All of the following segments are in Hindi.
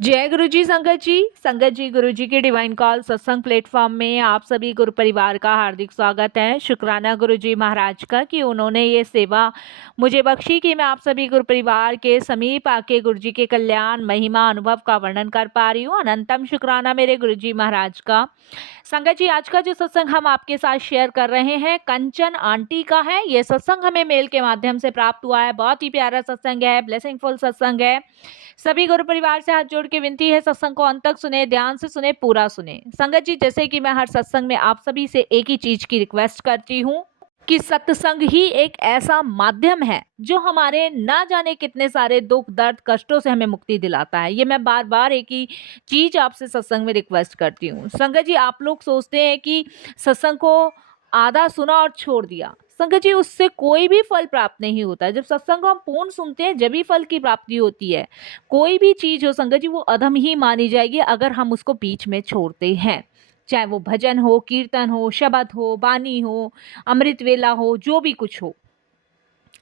जय गुरु जी संगत जी गुरु जी के डिवाइन कॉल सत्संग प्लेटफॉर्म में आप सभी गुरु परिवार का हार्दिक स्वागत है। शुक्राना गुरु जी महाराज का कि उन्होंने ये सेवा मुझे बख्शी कि मैं आप सभी गुरु परिवार के समीप आके गुरु जी के कल्याण महिमा अनुभव का वर्णन कर पा रही हूँ। अनंतम शुक्राना मेरे गुरु जी महाराज का। संगत जी, आज का जो सत्संग हम आपके साथ शेयर कर रहे हैं कंचन आंटी का है। ये सत्संग हमें मेल के माध्यम से प्राप्त हुआ है। बहुत ही प्यारा सत्संग है, ब्लेसिंगफुल सत्संग है। सभी गुरु परिवार से हाथ जोड़ के विनती है, सत्संग को अंत तक सुने, ध्यान से सुने, पूरा सुने। संगत जी, जैसे कि मैं हर सत्संग में आप सभी से एक ही चीज की रिक्वेस्ट करती हूँ कि सत्संग ही एक ऐसा माध्यम है जो हमारे ना जाने कितने सारे दुख दर्द कष्टों से हमें मुक्ति दिलाता है। ये मैं बार बार एक ही चीज आपसे सत्संग में रिक्वेस्ट करती हूँ। संगत जी, आप लोग सोचते हैं कि सत्संग को आधा सुना और छोड़ दिया। संगत जी, उससे कोई भी फल प्राप्त नहीं होता है। जब सत्संग को हम पूर्ण सुनते हैं जब भी फल की प्राप्ति होती है। कोई भी चीज हो संगत जी, वो अधम ही मानी जाएगी अगर हम उसको बीच में छोड़ते हैं। चाहे वो भजन हो, कीर्तन हो, शबद हो, वाणी हो, अमृत वेला हो, जो भी कुछ हो,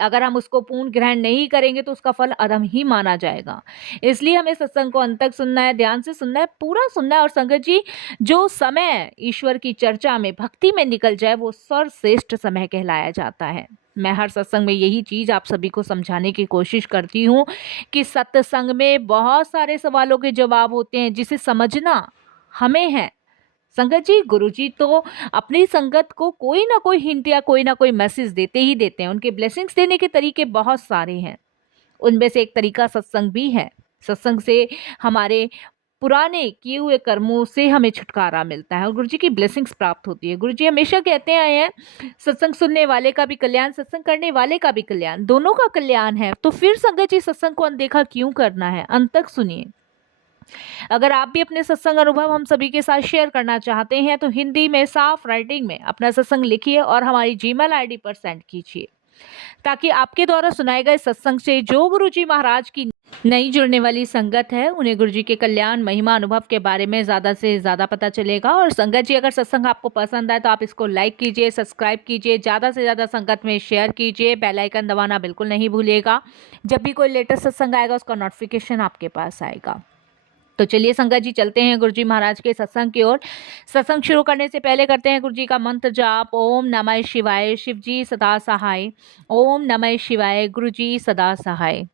अगर हम उसको पूर्ण ग्रहण नहीं करेंगे तो उसका फल अधम ही माना जाएगा। इसलिए हमें सत्संग को अंत तक सुनना है, ध्यान से सुनना है, पूरा सुनना है। और संगत जी, जो समय ईश्वर की चर्चा में भक्ति में निकल जाए वो सर्वश्रेष्ठ समय कहलाया जाता है। मैं हर सत्संग में यही चीज आप सभी को समझाने की कोशिश करती हूँ कि सत्संग में बहुत सारे सवालों के जवाब होते हैं जिसे समझना हमें है। संगत जी, गुरुजी तो अपनी संगत को कोई ना कोई हिंट या कोई ना कोई मैसेज देते ही देते हैं। उनके ब्लेसिंग्स देने के तरीके बहुत सारे हैं। उनमें से एक तरीका सत्संग भी है। सत्संग से हमारे पुराने किए हुए कर्मों से हमें छुटकारा मिलता है और गुरुजी की ब्लेसिंग्स प्राप्त होती है। गुरुजी हमेशा कहते आए हैं, सत्संग सुनने वाले का भी कल्याण, सत्संग करने वाले का भी कल्याण, दोनों का कल्याण है। तो फिर संगत जी, सत्संग को अनदेखा क्यों करना है? अंत तक सुनिए। अगर आप भी अपने सत्संग अनुभव हम सभी के साथ शेयर करना चाहते हैं तो हिंदी में साफ राइटिंग में अपना सत्संग लिखिए और हमारी जीमेल आईडी पर सेंड कीजिए, ताकि आपके द्वारा सुनाए गए सत्संग से जो गुरुजी महाराज की नई जुड़ने वाली संगत है उन्हें गुरुजी के कल्याण महिमा अनुभव के बारे में ज़्यादा से ज़्यादा पता चलेगा। और संगत जी, अगर सत्संग आपको पसंद आए तो आप इसको लाइक कीजिए, सब्सक्राइब कीजिए, ज़्यादा से ज़्यादा संगत में शेयर कीजिए, बेल आइकन दबाना बिल्कुल नहीं भूलिएगा। जब भी कोई लेटेस्ट सत्संग आएगा उसका नोटिफिकेशन आपके पास आएगा। तो चलिए संगत जी, चलते हैं गुरुजी महाराज के सत्संग की ओर। सत्संग शुरू करने से पहले करते हैं गुरुजी का मंत्र जाप। ओम नमः शिवाय, शिव जी सदा सहाय। ओम नमः शिवाय, गुरुजी सदा सहाय।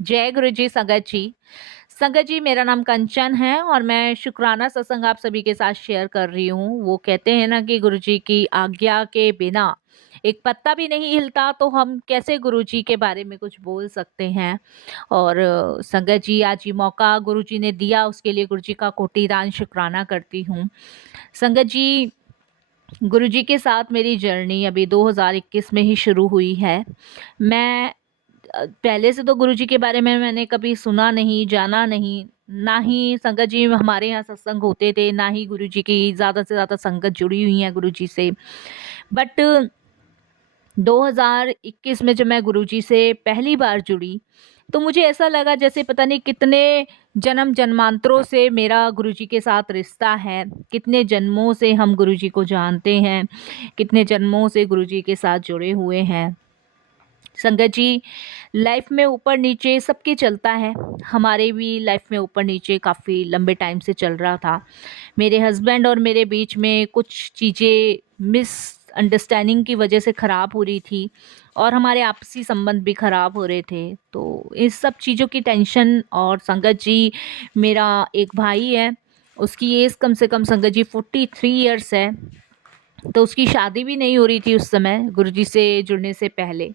जय गुरुजी। संगत जी, मेरा नाम कंचन है और मैं शुक्राना सत्संग आप सभी के साथ शेयर कर रही हूँ। वो कहते हैं ना कि गुरुजी की आज्ञा के बिना एक पत्ता भी नहीं हिलता, तो हम कैसे गुरुजी के बारे में कुछ बोल सकते हैं। और संगत जी, आज ये मौका गुरुजी ने दिया उसके लिए गुरुजी का कोटिदान शुक्राना करती हूँ। संगत जी, गुरुजी के साथ मेरी जर्नी अभी 2021 में ही शुरू हुई है। मैं पहले से तो गुरुजी के बारे में मैंने कभी सुना नहीं, जाना नहीं, ना ही संगत जी हमारे यहाँ सत्संग होते थे, ना ही गुरुजी की ज़्यादा से ज़्यादा संगत जुड़ी हुई है गुरुजी से। बट 2021 में जब मैं गुरुजी से पहली बार जुड़ी तो मुझे ऐसा लगा जैसे पता नहीं कितने जन्म जन्मांतरों से मेरा गुरुजी के साथ रिश्ता है, कितने जन्मों से हम गुरुजी को जानते हैं, कितने जन्मों से गुरुजी के साथ जुड़े हुए हैं। संगत जी, लाइफ में ऊपर नीचे सबके चलता है, हमारे भी लाइफ में ऊपर नीचे काफ़ी लंबे टाइम से चल रहा था। मेरे हस्बैंड और मेरे बीच में कुछ चीज़ें मिसअंडरस्टैंडिंग की वजह से ख़राब हो रही थी और हमारे आपसी संबंध भी ख़राब हो रहे थे। तो इस सब चीज़ों की टेंशन। और संगत जी, मेरा एक भाई है, उसकी एज कम से कम संगत जी 43 इयर्स है। तो उसकी शादी भी नहीं हो रही थी उस समय गुरुजी से जुड़ने से पहले।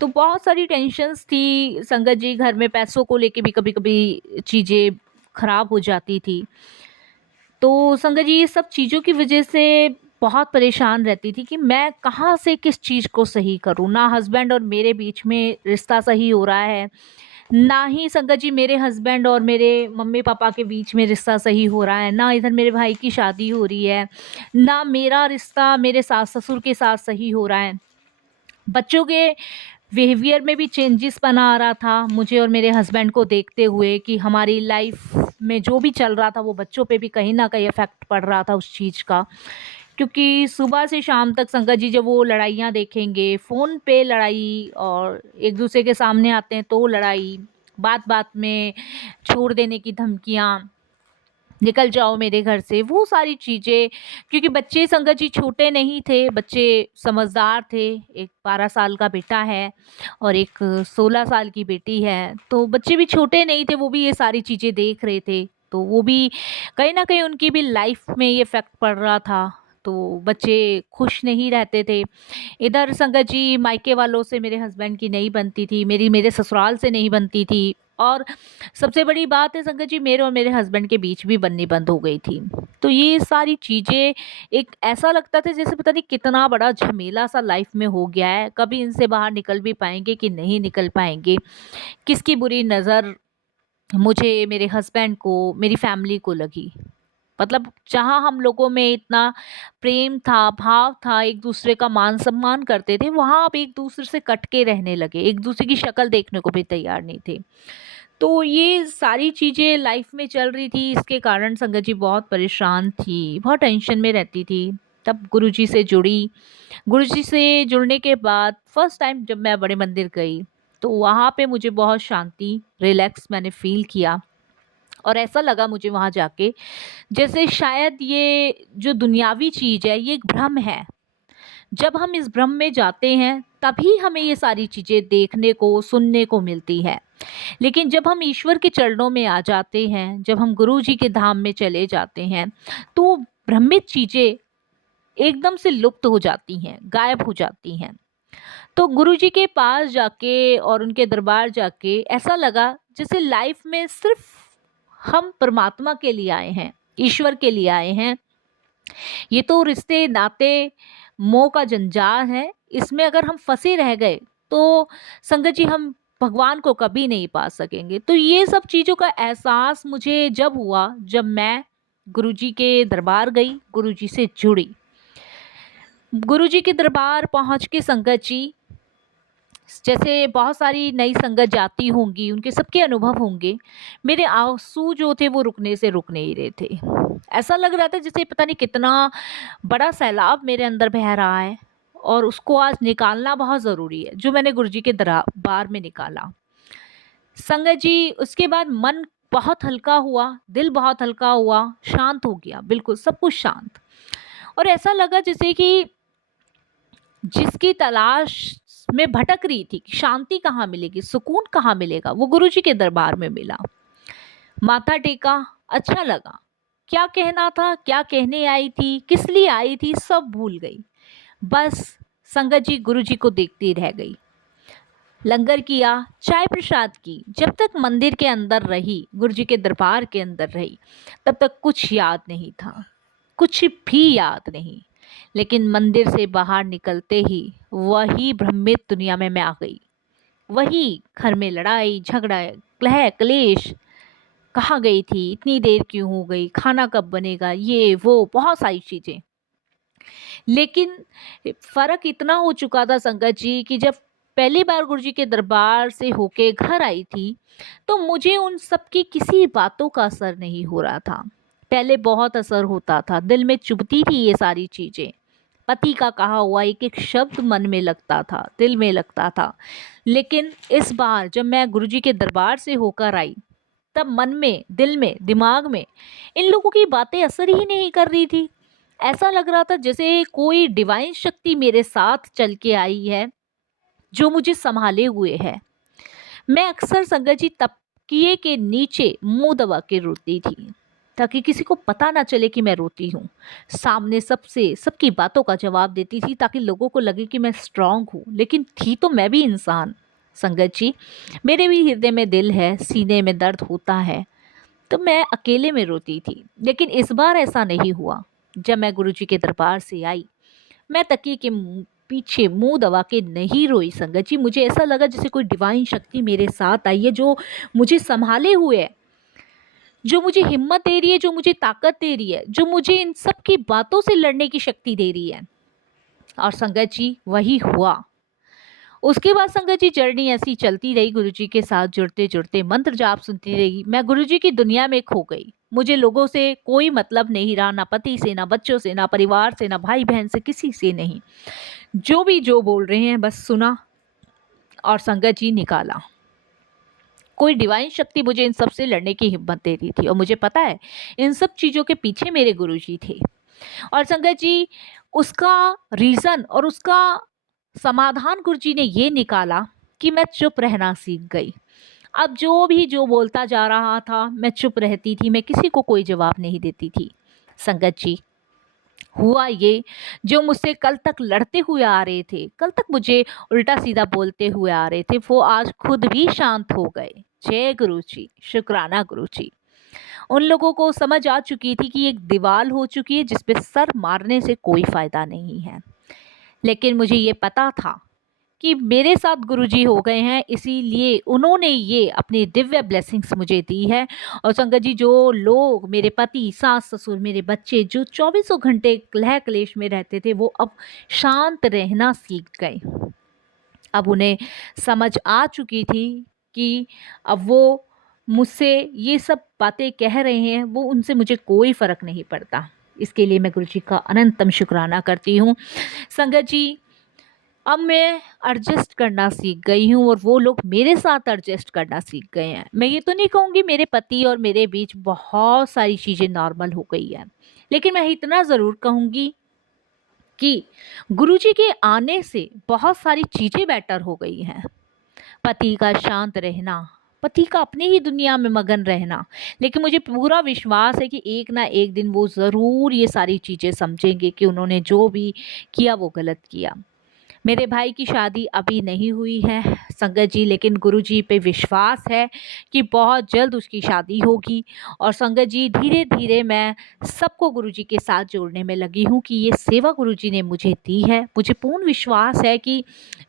तो बहुत सारी टेंशन्स थी संगत जी, घर में पैसों को लेके भी कभी कभी चीज़ें ख़राब हो जाती थी। तो संगत जी, ये सब चीज़ों की वजह से बहुत परेशान रहती थी कि मैं कहाँ से किस चीज़ को सही करूँ। ना हस्बैंड और मेरे बीच में रिश्ता सही हो रहा है, ना ही संगत जी मेरे हस्बैंड और मेरे मम्मी पापा के बीच में रिश्ता सही हो रहा है, ना इधर मेरे भाई की शादी हो रही है, ना मेरा रिश्ता मेरे सास ससुर के साथ सही हो रहा है। बच्चों के बिहेवियर में भी चेंजेस बना आ रहा था मुझे और मेरे हस्बैंड को देखते हुए कि हमारी लाइफ में जो भी चल रहा था वो बच्चों पे भी कहीं ना कहीं इफ़ेक्ट पड़ रहा था उस चीज़ का। क्योंकि सुबह से शाम तक संगत जी जब वो लड़ाइयाँ देखेंगे, फ़ोन पे लड़ाई, और एक दूसरे के सामने आते हैं तो लड़ाई, बात बात में छोड़ देने की धमकियाँ, निकल जाओ मेरे घर से, वो सारी चीज़ें। क्योंकि बच्चे संगत जी छोटे नहीं थे, बच्चे समझदार थे। एक 12 साल का बेटा है और एक 16 साल की बेटी है, तो बच्चे भी छोटे नहीं थे, वो भी ये सारी चीज़ें देख रहे थे। तो वो भी कहीं न कहीं उनकी भी लाइफ़ में ये इफ़ेक्ट पड़ रहा था, तो बच्चे खुश नहीं रहते थे। इधर संगत जी मायके वालों से मेरे हस्बैंड की नहीं बनती थी, मेरे ससुराल से नहीं बनती थी, और सबसे बड़ी बात है संगत जी, मेरे और मेरे हस्बैंड के बीच भी बननी बंद हो गई थी। तो ये सारी चीज़ें, एक ऐसा लगता था जैसे पता नहीं कितना बड़ा झमेला सा लाइफ में हो गया है, कभी इनसे बाहर निकल भी पाएंगे कि नहीं निकल पाएंगे, किसकी बुरी नज़र मुझे, मेरे हस्बैंड को, मेरी फैमिली को लगी। मतलब जहाँ हम लोगों में इतना प्रेम था, भाव था, एक दूसरे का मान सम्मान करते थे, वहाँ अब एक दूसरे से कट के रहने लगे, एक दूसरे की शक्ल देखने को भी तैयार नहीं थे। तो ये सारी चीज़ें लाइफ में चल रही थी, इसके कारण संगत जी बहुत परेशान थी, बहुत टेंशन में रहती थी। तब गुरुजी से जुड़ी। गुरुजी से जुड़ने के बाद फर्स्ट टाइम जब मैं बड़े मंदिर गई, तो वहाँ पे मुझे बहुत शांति, रिलैक्स मैंने फ़ील किया, और ऐसा लगा मुझे वहाँ जाके जैसे शायद ये जो दुनियावी चीज़ है ये एक भ्रम है। जब हम इस भ्रम में जाते हैं तभी हमें ये सारी चीज़ें देखने को, सुनने को मिलती है। लेकिन जब हम ईश्वर के चरणों में आ जाते हैं, जब हम गुरु जी के धाम में चले जाते हैं, तो वो भ्रमित चीज़ें एकदम से लुप्त हो जाती हैं, गायब हो जाती हैं। तो गुरु जी के पास जाके और उनके दरबार जाके ऐसा लगा जैसे लाइफ में सिर्फ हम परमात्मा के लिए आए हैं, ईश्वर के लिए आए हैं। ये तो रिश्ते नाते मोह का जंजाल है, इसमें अगर हम फंसे रह गए तो संगत जी हम भगवान को कभी नहीं पा सकेंगे। तो ये सब चीज़ों का एहसास मुझे जब हुआ, जब मैं गुरुजी के दरबार गई, गुरुजी से जुड़ी। गुरुजी के दरबार पहुंच के संगत जी, जैसे बहुत सारी नई संगत जाती होंगी, उनके सबके अनुभव होंगे, मेरे आंसू जो थे वो रुकने से रुक नहीं रहे थे। ऐसा लग रहा था जैसे पता नहीं कितना बड़ा सैलाब मेरे अंदर बह रहा है, और उसको आज निकालना बहुत ज़रूरी है, जो मैंने गुरुजी के दरबार में निकाला। संगत जी उसके बाद मन बहुत हल्का हुआ, दिल बहुत हल्का हुआ, शांत हो गया, बिल्कुल सब कुछ शांत। और ऐसा लगा जैसे कि जिसकी तलाश में भटक रही थी कि शांति कहाँ मिलेगी, सुकून कहाँ मिलेगा, वो गुरुजी के दरबार में मिला। माथा टेका, अच्छा लगा। क्या कहना था, क्या कहने आई थी, किस लिए आई थी, सब भूल गई। बस संगत जी गुरुजी को देखती रह गई। लंगर किया, चाय प्रसाद की, जब तक मंदिर के अंदर रही, गुरुजी के दरबार के अंदर रही, तब तक कुछ याद नहीं था, कुछ भी याद नहीं। लेकिन मंदिर से बाहर निकलते ही वही भ्रमित दुनिया में मैं आ गई। वही घर में लड़ाई झगड़ा, कलह क्लेश, कहाँ गई थी, इतनी देर क्यों हो गई, खाना कब बनेगा, ये वो बहुत सारी चीज़ें। लेकिन फ़र्क इतना हो चुका था संगत जी कि जब पहली बार गुरुजी के दरबार से होके घर आई थी, तो मुझे उन सब की किसी बातों का असर नहीं हो रहा था। पहले बहुत असर होता था, दिल में चुभती थी ये सारी चीज़ें। पति का कहा हुआ एक एक शब्द मन में लगता था, दिल में लगता था। लेकिन इस बार जब मैं गुरुजी के दरबार से होकर आई, तब मन में, दिल में, दिमाग में इन लोगों की बातें असर ही नहीं कर रही थी। ऐसा लग रहा था जैसे कोई डिवाइन शक्ति मेरे साथ चल के आई है, जो मुझे संभाले हुए है। मैं अक्सर संगत जी तकिए के नीचे मुंह दबा के रोती थी, ताकि किसी को पता ना चले कि मैं रोती हूँ। सामने सबसे सबकी बातों का जवाब देती थी, ताकि लोगों को लगे कि मैं स्ट्रांग हूँ, लेकिन थी तो मैं भी इंसान। संगत जी, मेरे भी हृदय में दिल है, सीने में दर्द होता है, तो मैं अकेले में रोती थी। लेकिन इस बार ऐसा नहीं हुआ। जब मैं गुरुजी के दरबार से आई, मैं तकिए के पीछे मुंह दबा के नहीं रोई संगत जी। मुझे ऐसा लगा जैसे कोई डिवाइन शक्ति मेरे साथ आई है, जो मुझे संभाले हुए है, जो मुझे हिम्मत दे रही है, जो मुझे ताकत दे रही है, जो मुझे इन सब की बातों से लड़ने की शक्ति दे रही है। और संगत जी वही हुआ। उसके बाद संगत जी जर्नी ऐसी चलती रही, गुरुजी के साथ जुड़ते जुड़ते मंत्र जाप सुनती रही। मैं गुरुजी की दुनिया में खो गई। मुझे लोगों से कोई मतलब नहीं रहा, ना पति से, ना बच्चों से, ना परिवार से, ना भाई बहन से, किसी से नहीं। जो भी जो बोल रहे हैं बस सुना और संगत जी निकाला। कोई डिवाइन शक्ति मुझे इन सब से लड़ने की हिम्मत दे रही थी। और मुझे पता है इन सब चीज़ों के पीछे मेरे गुरुजी थे। और संगत जी, उसका रीज़न और उसका समाधान गुरुजी ने ये निकाला कि मैं चुप रहना सीख गई। अब जो बोलता जा रहा था मैं चुप रहती थी, मैं किसी को कोई जवाब नहीं देती थी। संगत जी, हुआ ये, जो मुझसे कल तक लड़ते हुए आ रहे थे, कल तक मुझे उल्टा सीधा बोलते हुए आ रहे थे, वो आज खुद भी शांत हो गए। जय गुरु जी, शुक्राना गुरु जी। उन लोगों को समझ आ चुकी थी कि एक दीवार हो चुकी है जिस पे सर मारने से कोई फायदा नहीं है। लेकिन मुझे ये पता था कि मेरे साथ गुरुजी हो गए हैं, इसीलिए उन्होंने ये अपनी दिव्य ब्लेसिंग्स मुझे दी है। और संगत जी, जो लोग मेरे पति, सास ससुर, मेरे बच्चे जो चौबीसों घंटे कलह क्लेश में रहते थे, वो अब शांत रहना सीख गए। अब उन्हें समझ आ चुकी थी कि अब वो मुझसे ये सब बातें कह रहे हैं, वो उनसे मुझे कोई फ़र्क नहीं पड़ता। इसके लिए मैं गुरुजी का अनंतम शुक्राना करती हूँ। संगत जी, अब मैं एडजस्ट करना सीख गई हूँ और वो लोग मेरे साथ एडजस्ट करना सीख गए हैं। मैं ये तो नहीं कहूँगी मेरे पति और मेरे बीच बहुत सारी चीज़ें नॉर्मल हो गई हैं, लेकिन मैं इतना ज़रूर कहूँगी कि गुरुजी के आने से बहुत सारी चीज़ें बेटर हो गई हैं। पति का शांत रहना, पति का अपनी ही दुनिया में मगन रहना, लेकिन मुझे पूरा विश्वास है कि एक ना एक दिन वो ज़रूर ये सारी चीज़ें समझेंगे कि उन्होंने जो भी किया वो गलत किया। मेरे भाई की शादी अभी नहीं हुई है संगत जी, लेकिन गुरुजी पे विश्वास है कि बहुत जल्द उसकी शादी होगी। और संगत जी, धीरे धीरे मैं सबको गुरुजी के साथ जोड़ने में लगी हूँ कि ये सेवा गुरुजी ने मुझे दी है। मुझे पूर्ण विश्वास है कि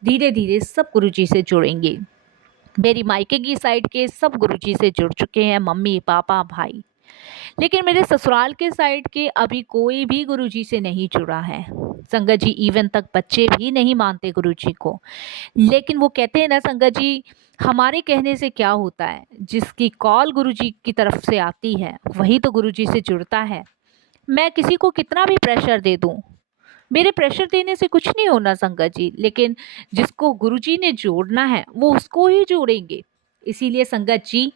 धीरे धीरे सब गुरुजी से जुड़ेंगे। मेरी मायके की साइड के सब गुरुजी से जुड़ चुके हैं, मम्मी पापा भाई। लेकिन मेरे ससुराल के साइड के अभी कोई भी गुरुजी से नहीं जुड़ा है संगत जी, इवन तक बच्चे भी नहीं मानते गुरुजी को। लेकिन वो कहते हैं ना संगत जी, हमारे कहने से क्या होता है, जिसकी कॉल गुरुजी की तरफ से आती है वही तो गुरुजी से जुड़ता है। मैं किसी को कितना भी प्रेशर दे दूं, मेरे प्रेशर देने से कुछ नहीं होना संगत जी, लेकिन जिसको गुरुजी ने जोड़ना है वो उसको ही जोड़ेंगे। इसीलिए संगत जी,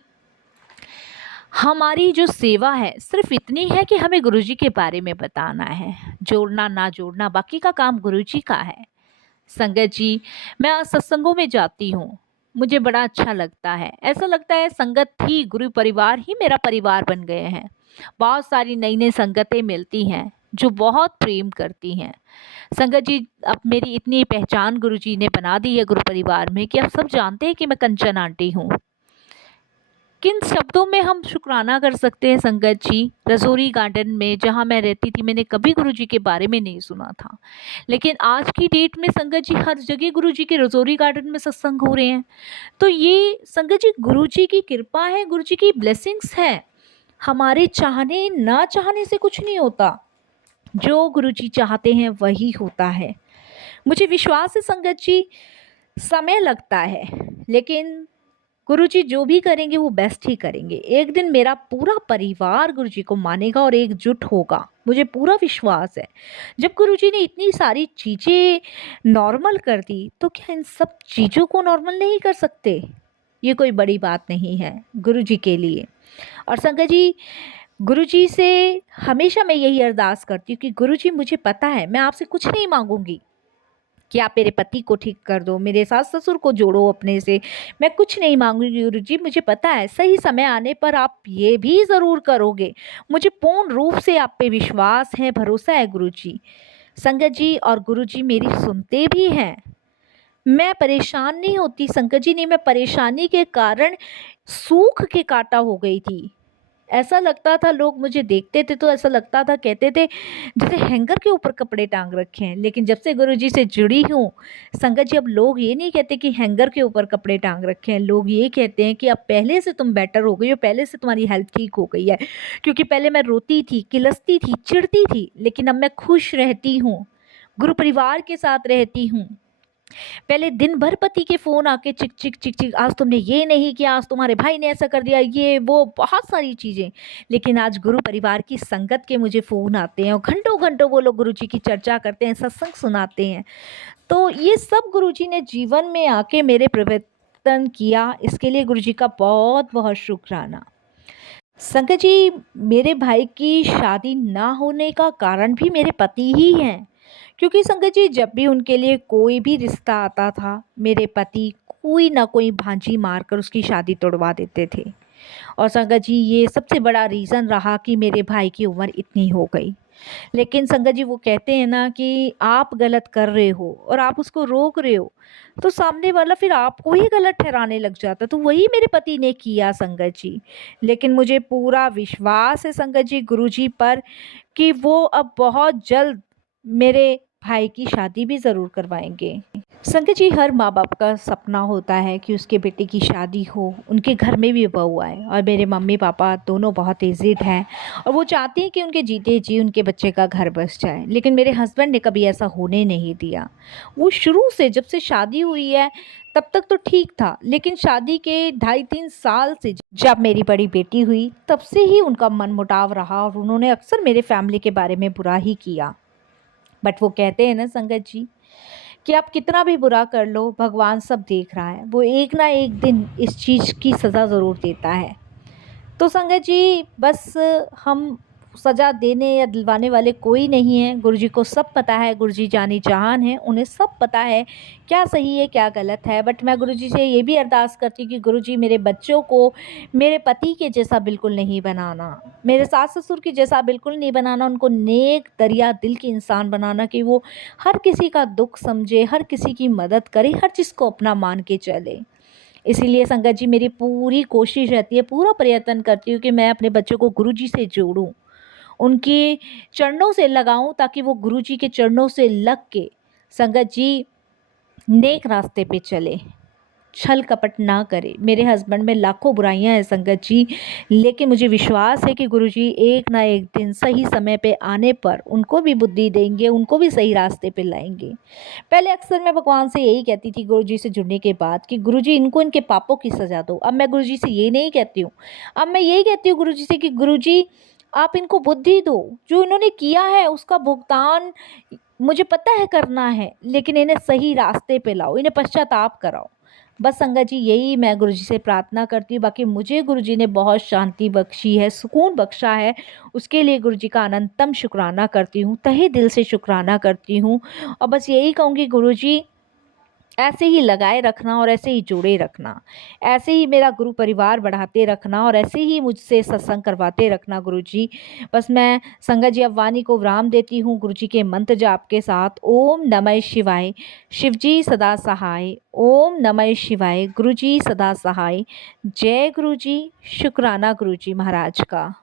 हमारी जो सेवा है सिर्फ इतनी है कि हमें गुरुजी के बारे में बताना है, जोड़ना ना जोड़ना बाकी का काम गुरुजी का है। संगत जी, मैं आज सत्संगों में जाती हूँ, मुझे बड़ा अच्छा लगता है। ऐसा लगता है संगत ही गुरु परिवार ही मेरा परिवार बन गए हैं। बहुत सारी नई नई संगतें मिलती हैं जो बहुत प्रेम करती हैं। संगत जी, अब मेरी इतनी पहचान गुरुजी ने बना दी है गुरु परिवार में कि अब सब जानते हैं कि मैं कंचन आंटी हूँ। किन शब्दों में हम शुक्राना कर सकते हैं संगत जी। रजौरी गार्डन में जहाँ मैं रहती थी, मैंने कभी गुरुजी के बारे में नहीं सुना था, लेकिन आज की डेट में संगत जी हर जगह गुरुजी के रजौरी गार्डन में सत्संग हो रहे हैं। तो ये संगत जी गुरुजी की कृपा है, गुरुजी की ब्लेसिंग्स है। हमारे चाहने ना चाहने से कुछ नहीं होता, जो गुरुजी चाहते हैं वही होता है। मुझे विश्वास है संगत जी, समय लगता है, लेकिन गुरुजी जो भी करेंगे वो बेस्ट ही करेंगे। एक दिन मेरा पूरा परिवार गुरुजी को मानेगा और एकजुट होगा, मुझे पूरा विश्वास है। जब गुरुजी ने इतनी सारी चीज़ें नॉर्मल कर दी, तो क्या इन सब चीज़ों को नॉर्मल नहीं कर सकते? ये कोई बड़ी बात नहीं है गुरुजी के लिए। और संगत जी, गुरुजी से हमेशा मैं यही अरदास करती हूँ कि गुरुजी, मुझे पता है मैं आपसे कुछ नहीं मांगूंगी कि आप मेरे पति को ठीक कर दो, मेरे सास ससुर को जोड़ो अपने से। मैं कुछ नहीं मांगूंगी गुरुजी, मुझे पता है सही समय आने पर आप ये भी ज़रूर करोगे। मुझे पूर्ण रूप से आप पे विश्वास है, भरोसा है गुरुजी। संगत जी, और गुरुजी मेरी सुनते भी हैं। मैं परेशान नहीं होती संगत जी, नहीं, मैं परेशानी के कारण सूख के कांटा हो गई थी। ऐसा लगता था, लोग मुझे देखते थे तो ऐसा लगता था, कहते थे जैसे हैंगर के ऊपर कपड़े टांग रखे हैं। लेकिन जब से गुरुजी से जुड़ी हूँ संगत जी, अब लोग ये नहीं कहते कि हैंगर के ऊपर कपड़े टांग रखे हैं, लोग ये कहते हैं कि अब पहले से तुम बेटर हो गई हो, पहले से तुम्हारी हेल्थ ठीक हो गई है। क्योंकि पहले मैं रोती थी, किलसती थी, चिढ़ती थी, लेकिन अब मैं खुश रहती हूँ, गुरु परिवार के साथ रहती हूँ। पहले दिन भर पति के फ़ोन आके चिक चिक चिक चिक, आज तुमने ये नहीं किया, आज तुम्हारे भाई ने ऐसा कर दिया, ये वो बहुत सारी चीज़ें। लेकिन आज गुरु परिवार की संगत के मुझे फ़ोन आते हैं और घंटों घंटों वो लोग गुरुजी की चर्चा करते हैं, सत्संग सुनाते हैं। तो ये सब गुरुजी ने जीवन में आके मेरे परिवर्तन किया, इसके लिए गुरुजी का बहुत बहुत शुक्राना। संगत जी, मेरे भाई की शादी ना होने का कारण भी मेरे पति ही हैं। क्योंकि संगत जी, जब भी उनके लिए कोई भी रिश्ता आता था, मेरे पति कोई ना कोई भांजी मारकर उसकी शादी तोड़वा देते थे। और संगत जी, ये सबसे बड़ा रीज़न रहा कि मेरे भाई की उम्र इतनी हो गई। लेकिन संगत जी, वो कहते हैं ना कि आप गलत कर रहे हो और आप उसको रोक रहे हो, तो सामने वाला फिर आपको ही गलत ठहराने लग जाता। तो वही मेरे पति ने किया संगत जी। लेकिन मुझे पूरा विश्वास है संगत जी गुरुजी पर कि वो अब बहुत जल्द मेरे भाई की शादी भी ज़रूर करवाएंगे। संगत जी, हर माँ बाप का सपना होता है कि उसके बेटे की शादी हो, उनके घर में भी बहू आए। और मेरे मम्मी पापा दोनों बहुत एजिड हैं और वो चाहते हैं कि उनके जीते जी उनके बच्चे का घर बस जाए। लेकिन मेरे हस्बैंड ने कभी ऐसा होने नहीं दिया। वो शुरू से, जब से शादी हुई है तब तक तो ठीक था, लेकिन शादी के 2.5-3 साल से जब मेरी बड़ी बेटी हुई तब से ही उनका मनमुटाव रहा और उन्होंने अक्सर मेरे फैमिली के बारे में बुरा ही किया। बट वो कहते हैं ना संगत जी कि आप कितना भी बुरा कर लो, भगवान सब देख रहा है। वो एक ना एक दिन इस चीज़ की सज़ा ज़रूर देता है। तो संगत जी, बस हम सज़ा देने या दिलवाने वाले कोई नहीं हैं। गुरुजी को सब पता है, गुरुजी जानी जहान है, उन्हें सब पता है क्या सही है क्या गलत है। बट मैं गुरुजी से ये भी अरदास करती हूँ कि गुरुजी मेरे बच्चों को मेरे पति के जैसा बिल्कुल नहीं बनाना, मेरे सास ससुर के जैसा बिल्कुल नहीं बनाना, उनको नेक दरिया दिल के इंसान बनाना कि वो हर किसी का दुख समझे, हर किसी की मदद करे, हर चीज़ को अपना मान के चले। इसीलिए संगत जी, मेरी पूरी कोशिश रहती है, पूरा प्रयत्न करती हूँ कि मैं अपने बच्चों को गुरुजी से जोड़ूँ, उनके चरणों से लगाऊं, ताकि वो गुरुजी के चरणों से लग के संगत जी नेक रास्ते पे चले, छल कपट ना करे। मेरे हस्बैंड में लाखों बुराइयां हैं संगत जी, लेकिन मुझे विश्वास है कि गुरुजी एक ना एक दिन सही समय पे आने पर उनको भी बुद्धि देंगे, उनको भी सही रास्ते पे लाएंगे। पहले अक्सर मैं भगवान से यही कहती थी गुरुजी से जुड़ने के बाद कि गुरुजी इनको इनके पापों की सज़ा दो। अब मैं गुरुजी से ये नहीं कहती हूँ, अब मैं यही कहती हूँ गुरुजी से कि गुरुजी आप इनको बुद्धि दो, जो इन्होंने किया है उसका भुगतान मुझे पता है करना है, लेकिन इन्हें सही रास्ते पे लाओ, इन्हें पश्चाताप कराओ। बस संगत जी, यही मैं गुरुजी से प्रार्थना करती हूँ। बाकी मुझे गुरुजी ने बहुत शांति बख्शी है, सुकून बख्शा है, उसके लिए गुरुजी का अनंतम शुक्राना करती हूँ, तहे दिल से शुक्राना करती हूँ। और बस यही कहूँगी गुरुजी, ऐसे ही लगाए रखना और ऐसे ही जोड़े रखना, ऐसे ही मेरा गुरु परिवार बढ़ाते रखना और ऐसे ही मुझसे सत्संग करवाते रखना गुरुजी। बस मैं संगत जी अब वाणी को विराम देती हूँ गुरुजी के मंत्र जाप के साथ। ओम नमः शिवाय, शिवजी सदा सहाय। ओम नमः शिवाय, गुरुजी सदा सहाय। जय गुरुजी, शुक्राना गुरुजी महाराज का।